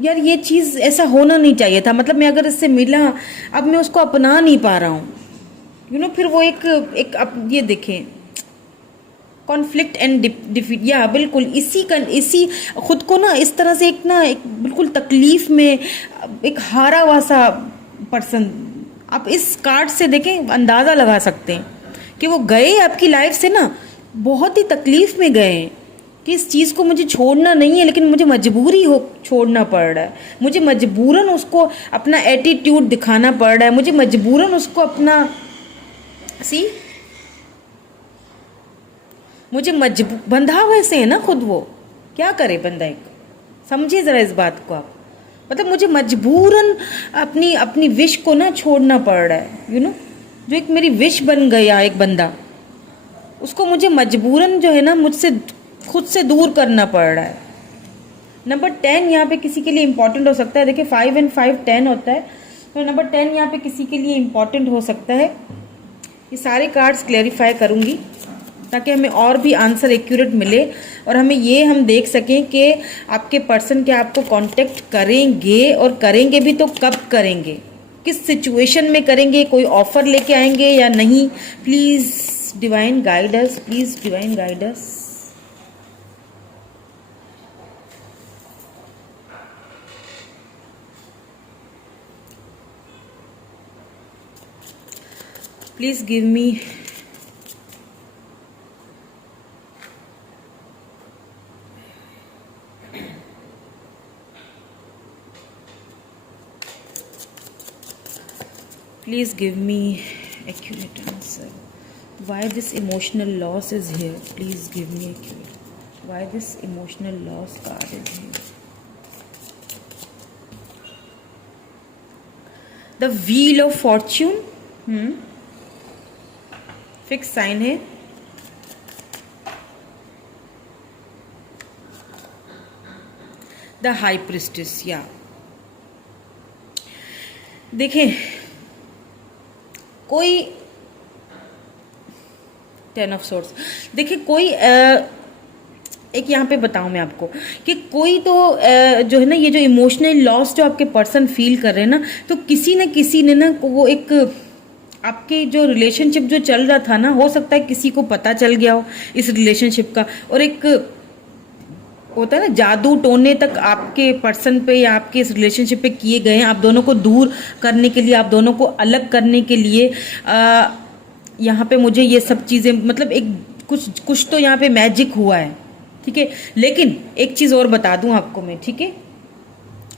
यार ये चीज़ ऐसा होना नहीं चाहिए था, मतलब मैं अगर इससे मिला अब मैं उसको अपना नहीं पा रहा हूँ, फिर वो एक अब ये देखें कॉन्फ्लिक्ट एंड डिफीट, या बिल्कुल इसी खुद को ना इस तरह से एक बिल्कुल तकलीफ में एक हारा हुआ सा पर्सन, आप इस कार्ड से देखें अंदाज़ा लगा सकते हैं कि वो गए आपकी लाइफ से ना बहुत ही तकलीफ में गए हैं कि इस चीज़ को मुझे छोड़ना नहीं है, लेकिन मुझे मजबूरी हो छोड़ना पड़ रहा है, मुझे मजबूरन उसको अपना एटीट्यूड दिखाना पड़ रहा है, मुझे मजबूरन उसको अपना मुझे बंधा हुए से है ना खुद, वो क्या करे बंदा, एक समझिए ज़रा इस बात को आप, मतलब मुझे मजबूरन अपनी विश को ना छोड़ना पड़ रहा है, जो एक मेरी विश बन गया एक बंदा, उसको मुझे मजबूरन जो है ना मुझसे खुद से दूर करना पड़ रहा है। नंबर 10 यहाँ पे किसी के लिए इंपॉर्टेंट हो सकता है, देखिए 5 और 5 10 होता है, तो नंबर 10 यहाँ पे किसी के लिए इंपॉर्टेंट हो सकता है। ये सारे कार्ड्स क्लेरिफाई करूँगी ताकि हमें और भी आंसर एक्यूरेट मिले और हम देख सकें कि आपके पर्सन क्या आपको कांटेक्ट करेंगे, और करेंगे भी तो कब करेंगे, किस सिचुएशन में करेंगे, कोई ऑफर लेके आएंगे या नहीं। Please divine guide us, please divine guide us. Please give me accurate answer. Why this emotional loss is here? Please give me accurate. Why this emotional loss card is here? The Wheel of Fortune. Fix sign है। The High Priestess, या देखें कोई 10 of swords, देखिए कोई एक यहाँ पे बताऊँ मैं आपको कि कोई तो जो है ना ये जो इमोशनल लॉस जो आपके पर्सन फील कर रहे हैं ना, तो किसी ने ना वो एक आपके जो रिलेशनशिप जो चल रहा था ना, हो सकता है किसी को पता चल गया हो इस रिलेशनशिप का, और एक होता है ना जादू टोने तक आपके पर्सन पे या आपके इस रिलेशनशिप पे किए गए हैं, आप दोनों को दूर करने के लिए, आप दोनों को अलग करने के लिए। यहाँ पे मुझे ये सब चीज़ें मतलब एक कुछ तो यहाँ पे मैजिक हुआ है, ठीक है। लेकिन एक चीज़ और बता दूँ आपको मैं, ठीक है,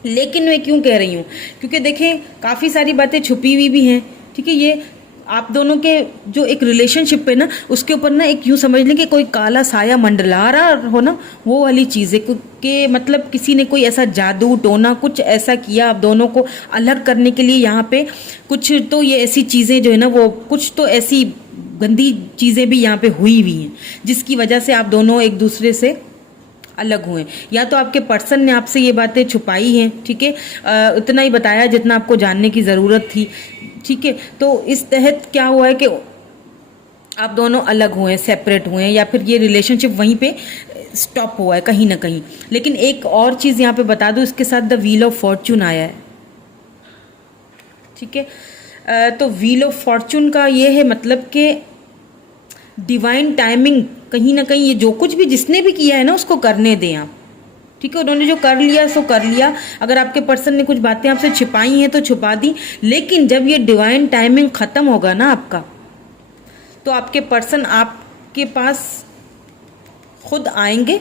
लेकिन मैं क्यों कह रही हूँ, क्योंकि देखें काफ़ी सारी बातें छुपी हुई भी हैं, ठीक है। ये आप दोनों के जो एक रिलेशनशिप है ना, उसके ऊपर ना एक यूँ समझ लें कि कोई काला साया मंडला रहा हो ना, वो वाली चीज़ है कि मतलब किसी ने कोई ऐसा जादू टोना कुछ ऐसा किया आप दोनों को अलग करने के लिए। यहाँ पे कुछ तो ये ऐसी चीज़ें जो है ना, वो कुछ तो ऐसी गंदी चीज़ें भी यहाँ पे हुई हैं जिसकी वजह से आप दोनों एक दूसरे से अलग हुए, या तो आपके पर्सन ने आपसे ये बातें छुपाई हैं, ठीक है, इतना ही बताया जितना आपको जानने की ज़रूरत थी, ठीक है। तो इस तहत क्या हुआ है कि आप दोनों अलग हुए, सेपरेट हुए, या फिर ये रिलेशनशिप वहीं पे स्टॉप हुआ है कहीं ना कहीं। लेकिन एक और चीज़ यहाँ पे बता दूँ, इसके साथ द व्हील ऑफ फॉर्चून आया है, ठीक है। तो व्हील ऑफ फॉर्चून का ये है मतलब कि डिवाइन टाइमिंग, कहीं ना कहीं ये जो कुछ भी जिसने भी किया है ना उसको करने दें आप, ठीक ठीक है, उन्होंने जो कर लिया सो कर लिया। अगर आपके पर्सन ने कुछ बातें आपसे छिपाई हैं तो छुपा दी, लेकिन जब ये डिवाइन टाइमिंग खत्म होगा ना आपका, तो आपके पर्सन आपके पास खुद आएंगे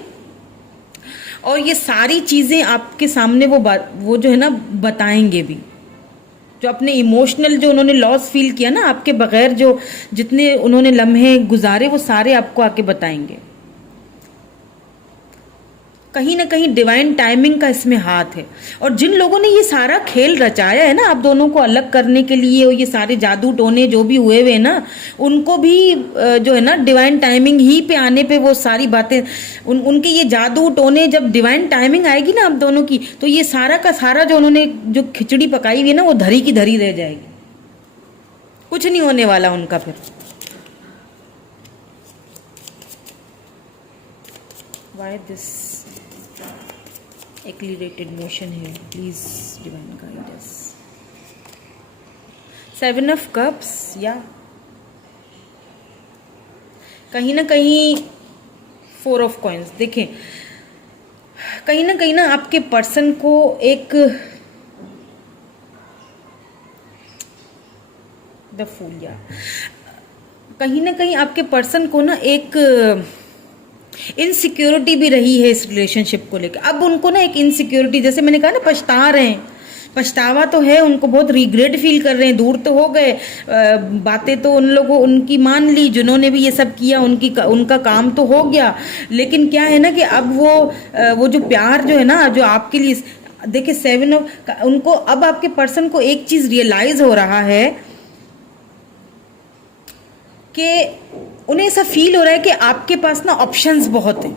और ये सारी चीजें आपके सामने वो जो है ना बताएंगे भी। जो अपने इमोशनल जो उन्होंने लॉस फील किया ना आपके बगैर, जो जितने उन्होंने लम्हे गुजारे वो सारे आपको आके बताएंगे। कहीं ना कहीं डिवाइन टाइमिंग का इसमें हाथ है। और जिन लोगों ने ये सारा खेल रचाया है ना आप दोनों को अलग करने के लिए, और ये सारे जादू टोने जो भी हुए हुए ना, उनको भी जो है ना डिवाइन टाइमिंग ही पे आने पे वो सारी बातें उनके ये जादू टोने, जब डिवाइन टाइमिंग आएगी ना आप दोनों की, तो ये सारा का सारा जो उन्होंने जो खिचड़ी पकाई हुई है ना वो धरी की धरी रह जाएगी, कुछ नहीं होने वाला उनका फिर। Why this accelerated motion here? Please, divine guide us. 7 of Cups, या कहीं ना कहीं 4 of Coins। देखें, कहीं ना आपके पर्सन को एक द फूल, या कहीं ना कहीं आपके पर्सन को ना एक इनसिक्योरिटी भी रही है इस रिलेशनशिप को लेकर। अब उनको ना एक इनसिक्योरिटी, जैसे मैंने कहा ना पछता रहे हैं, पछतावा तो है उनको, बहुत रिग्रेट फील कर रहे हैं। दूर तो हो गए, बातें तो उन लोगों उनकी मान ली, जिन्होंने भी ये सब किया उनका काम तो हो गया, लेकिन क्या है ना कि अब वो जो प्यार जो है ना जो आपके लिए, देखिए 7 ऑफ, उनको अब आपके पर्सन को एक चीज रियलाइज हो रहा है कि उन्हें ऐसा फील हो रहा है कि आपके पास ना ऑप्शंस बहुत हैं।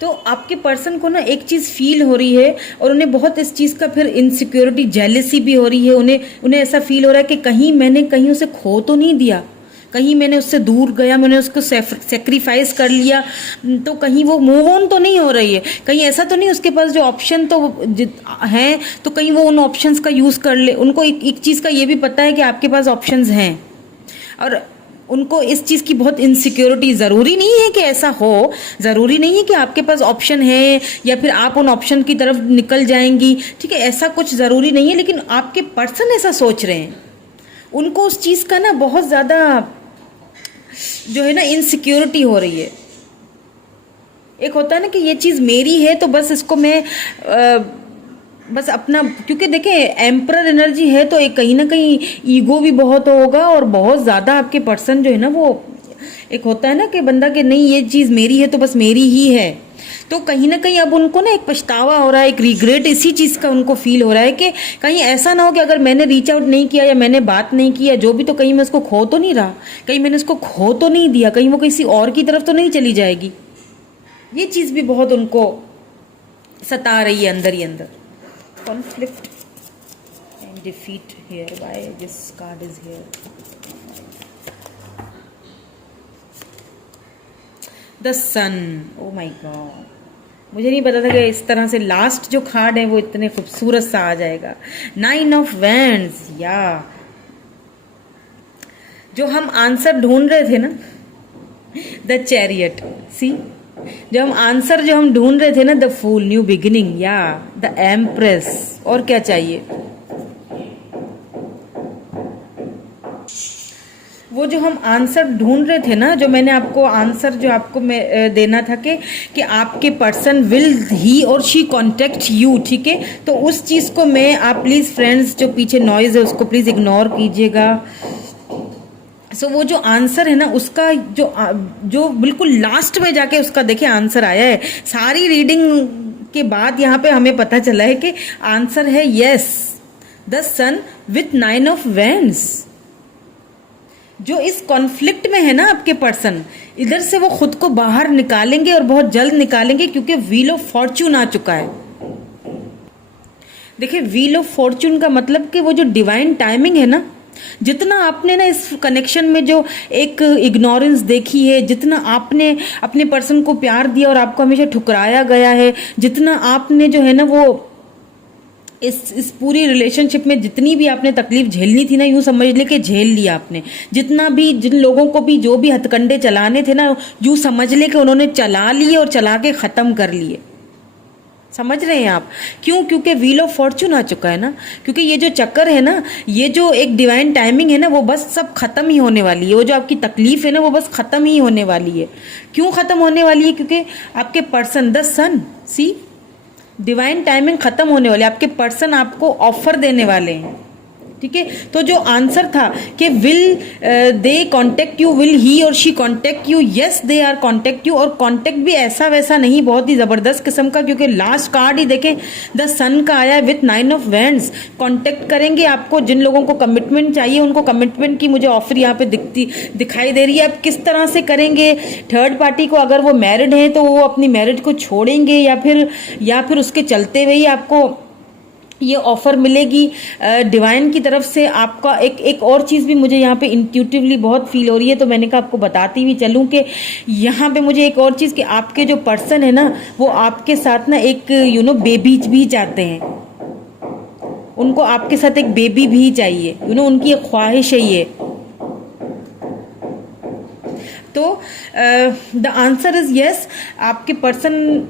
तो आपके पर्सन को ना एक चीज फील हो रही है और उन्हें बहुत इस चीज का फिर इनसिक्योरिटी, जेलसी भी हो रही है। उन्हें ऐसा फील हो रहा है कि कहीं उसे खो तो नहीं दिया, कहीं मैंने उससे दूर गया, मैंने उसको सेक्रीफाइस कर लिया, तो कहीं वो मूव ऑन तो नहीं हो रही है, कहीं ऐसा तो नहीं उसके पास जो ऑप्शन तो हैं तो कहीं वो उन ऑप्शंस का यूज कर ले। उनको एक चीज का ये भी पता है कि आपके पास ऑप्शंस हैं, और उनको इस चीज की बहुत इनसिक्योरिटी। जरूरी नहीं है कि ऐसा हो, जरूरी नहीं है कि आपके पास ऑप्शन है या फिर आप उन ऑप्शन की तरफ निकल जाएंगी, ठीक है, ऐसा कुछ जरूरी नहीं है, लेकिन आपके पर्सन ऐसा सोच रहे हैं। उनको उस चीज का ना बहुत ज्यादा जो है ना इनसिक्योरिटी हो रही है। एक होता है ना कि ये चीज मेरी है तो बस इसको मैं बस अपना, क्योंकि देखें एम्परर एनर्जी है तो एक कहीं ना कहीं ईगो भी बहुत होगा, और बहुत ज़्यादा आपके पर्सन जो है ना वो एक होता है ना कि बंदा कि नहीं ये चीज़ मेरी है तो बस मेरी ही है। तो कहीं ना कहीं अब उनको ना एक पछतावा हो रहा है, एक रिग्रेट इसी चीज़ का उनको फील हो रहा है कि कहीं ऐसा ना हो कि अगर मैंने रीच आउट नहीं किया या मैंने बात नहीं किया जो भी, तो कहीं मैं उसको खो तो नहीं रहा, कहीं मैंने उसको खो तो नहीं दिया, कहीं वो किसी और की तरफ तो नहीं चली जाएगी। ये चीज़ भी बहुत उनको सता रही है अंदर ही अंदर। Conflict and defeat here. Why this card is here? The Sun. Oh my God. मुझे नहीं पता था कि इस तरह से लास्ट जो कार्ड है वो इतने खूबसूरत सा आ जाएगा। 9 of Wands, या जो हम आंसर ढूंढ रहे थे ना, द चैरियट, सी जो हम ढूंढ रहे थे ना, द फूल, न्यू बिगिनिंग, या द एम्प्रेस, और क्या चाहिए। वो जो हम आंसर ढूंढ रहे थे ना, जो मैंने आपको आंसर जो आपको मैं देना था कि आपके person will he or she contact you, ठीक है, तो उस चीज को मैं, आप प्लीज फ्रेंड्स जो पीछे नॉइज है उसको प्लीज इग्नोर कीजिएगा। सो वो जो आंसर है ना उसका जो बिल्कुल लास्ट में जाके उसका देखिए आंसर आया है। सारी रीडिंग के बाद यहाँ पे हमें पता चला है कि आंसर है yes, the Sun with 9 of Wands। जो इस कॉन्फ्लिक्ट में है ना आपके पर्सन, इधर से वो खुद को बाहर निकालेंगे और बहुत जल्द निकालेंगे, क्योंकि व्हील ऑफ फॉर्च्यून आ चुका है। देखिए व्हील ऑफ फॉर्च्यून का मतलब कि वो जो डिवाइन टाइमिंग है ना, जितना आपने ना इस कनेक्शन में जो एक इग्नोरेंस देखी है, जितना आपने अपने पर्सन को प्यार दिया और आपको हमेशा ठुकराया गया है, जितना आपने जो है ना वो इस पूरी रिलेशनशिप में जितनी भी आपने तकलीफ झेलनी थी ना, यूं समझ ले कि झेल लिया आपने। जितना भी, जिन लोगों को भी जो भी हथकंडे चलाने थे ना, यूं समझ ले कि उन्होंने चला लिए और चला के खत्म कर लिए। समझ रहे हैं आप? क्यों? क्योंकि व्हील ऑफ फॉर्चून आ चुका है ना। क्योंकि ये जो चक्कर है ना, ये जो एक डिवाइन टाइमिंग है ना, वो बस सब खत्म ही होने वाली है। वो जो आपकी तकलीफ है ना, वो बस खत्म ही होने वाली है। क्यों खत्म होने वाली है? क्योंकि आपके person, the Sun, see, divine timing खत्म होने वाली है। आपके पर्सन आपको ऑफर देने वाले हैं, ठीक है। तो जो आंसर था कि will they contact you, will he or she contact you, yes they are contact you. और कॉन्टेक्ट भी ऐसा वैसा नहीं, बहुत ही जबरदस्त किस्म का, क्योंकि लास्ट कार्ड ही देखें द सन का आया है विथ 9 ऑफ वैंड्स। कॉन्टेक्ट करेंगे आपको। जिन लोगों को कमिटमेंट चाहिए, उनको कमिटमेंट की मुझे ऑफर यहाँ पे दिखाई दे रही है। अब किस तरह से करेंगे? थर्ड पार्टी को, अगर वो मैरिड है तो वो अपनी मैरिज को छोड़ेंगे, या फिर उसके चलते हुए ही आपको ये ऑफर मिलेगी डिवाइन की तरफ से। आपका एक और चीज़ भी मुझे यहाँ पे इंट्यूटिवली बहुत फील हो रही है, तो मैंने कहा आपको बताती हुई चलूँ कि यहाँ पे मुझे एक और चीज़ कि आपके जो पर्सन है ना, वो आपके साथ ना एक बेबी भी चाहते हैं। उनको आपके साथ एक बेबी भी चाहिए, उनकी एक ख्वाहिश है ये। तो द आंसर इज यस। आपके पर्सन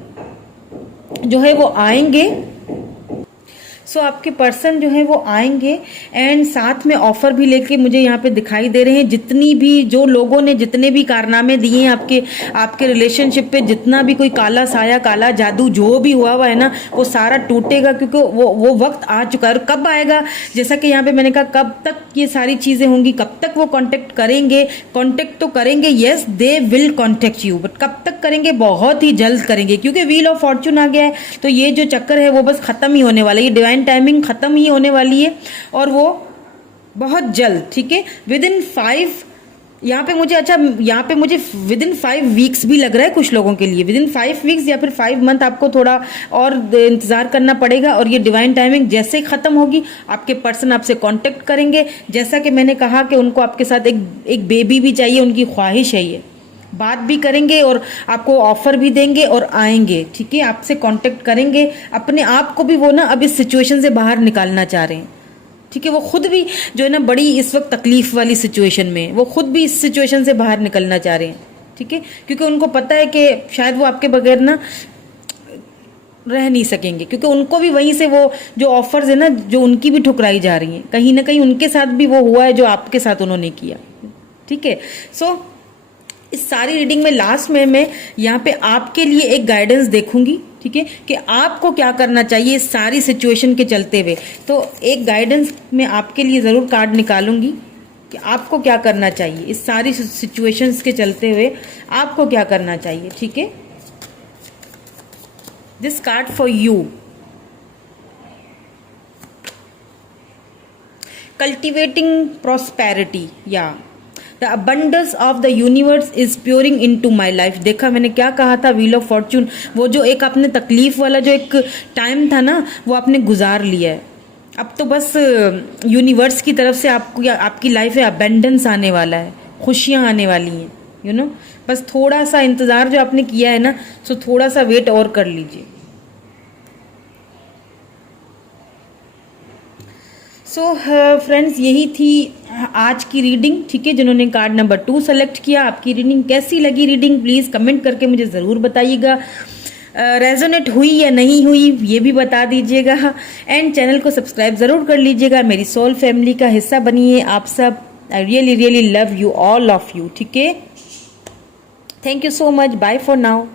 जो है वो आएंगे। आपके पर्सन जो है वो आएंगे एंड साथ में ऑफर भी लेके मुझे यहाँ पे दिखाई दे रहे हैं। जितनी भी, जो लोगों ने जितने भी कारनामे दिए हैं आपके रिलेशनशिप पे, जितना भी कोई काला साया, काला जादू जो भी हुआ है ना, वो सारा टूटेगा, क्योंकि वो वक्त आ चुका है। और कब आएगा? जैसा कि यहाँ पे मैंने कहा, कब तक ये सारी चीजें होंगी, कब तक वो कॉन्टेक्ट करेंगे? कॉन्टेक्ट तो करेंगे, yes they will contact you, but कब तक करेंगे? बहुत ही जल्द करेंगे, क्योंकि व्हील ऑफ फॉर्चून आ गया है। तो ये जो चक्कर है वो बस खत्म ही होने वाला है। ये डिवाइन टाइमिंग खत्म ही होने वाली है, और वो बहुत जल्द, ठीक है। विद इन 5, यहाँ पे मुझे विद इन 5 वीक्स भी लग रहा है कुछ लोगों के लिए। विद इन 5 वीक्स या फिर 5 मंथ आपको थोड़ा और इंतजार करना पड़ेगा। और ये डिवाइन टाइमिंग जैसे ही खत्म होगी, आपके पर्सन आपसे कांटेक्ट करेंगे। जैसा कि मैंने कहा कि उनको आपके साथ एक बेबी भी चाहिए, उनकी ख्वाहिश है ये। बात भी करेंगे और आपको ऑफर भी देंगे और आएंगे, ठीक है। आपसे कांटेक्ट करेंगे। अपने आप को भी वो ना अब इस सिचुएशन से बाहर निकालना चाह रहे हैं, ठीक है। वो खुद भी जो है ना, बड़ी इस वक्त तकलीफ वाली सिचुएशन में, वो खुद भी इस सिचुएशन से बाहर निकलना चाह रहे हैं, ठीक है। क्योंकि उनको पता है कि शायद वो आपके बगैर ना रह नहीं सकेंगे, क्योंकि उनको भी वहीं से वो जो ऑफर्स है ना, जो उनकी भी ठुकराई जा रही हैं, कहीं ना कहीं उनके साथ भी वो हुआ है जो आपके साथ उन्होंने किया, ठीक है। सो इस सारी रीडिंग में लास्ट में मैं यहाँ पे आपके लिए एक गाइडेंस देखूंगी, ठीक है, कि आपको क्या करना चाहिए इस सारी सिचुएशन के चलते हुए। तो एक गाइडेंस मैं आपके लिए ज़रूर कार्ड निकालूंगी कि आपको क्या करना चाहिए इस सारी सिचुएशंस के चलते हुए, आपको क्या करना चाहिए, ठीक है। This card for you, cultivating prosperity, या the abundance of the universe is pouring into my life. देखा मैंने क्या कहा था? व्हील ऑफ फॉर्चून, वो जो एक आपने तकलीफ वाला जो एक टाइम था ना, वो आपने गुजार लिया है। अब तो बस यूनिवर्स की तरफ से आपको, आपकी लाइफ में अबंडेंस आने वाला है, खुशियां आने वाली हैं, बस थोड़ा सा इंतजार जो आपने किया है ना, सो थोड़ा सा वेट और कर लीजिए। सो फ्रेंड्स, यही थी आज की रीडिंग, ठीक है। जिन्होंने कार्ड नंबर 2 सेलेक्ट किया, आपकी रीडिंग कैसी लगी? रीडिंग प्लीज़ कमेंट करके मुझे ज़रूर बताइएगा। रेजोनेट हुई या नहीं हुई ये भी बता दीजिएगा। एंड चैनल को सब्सक्राइब ज़रूर कर लीजिएगा। मेरी सोल फैमिली का हिस्सा बनिए आप सब। I really really love you, all of you, ठीक है। Thank you so much, bye for now.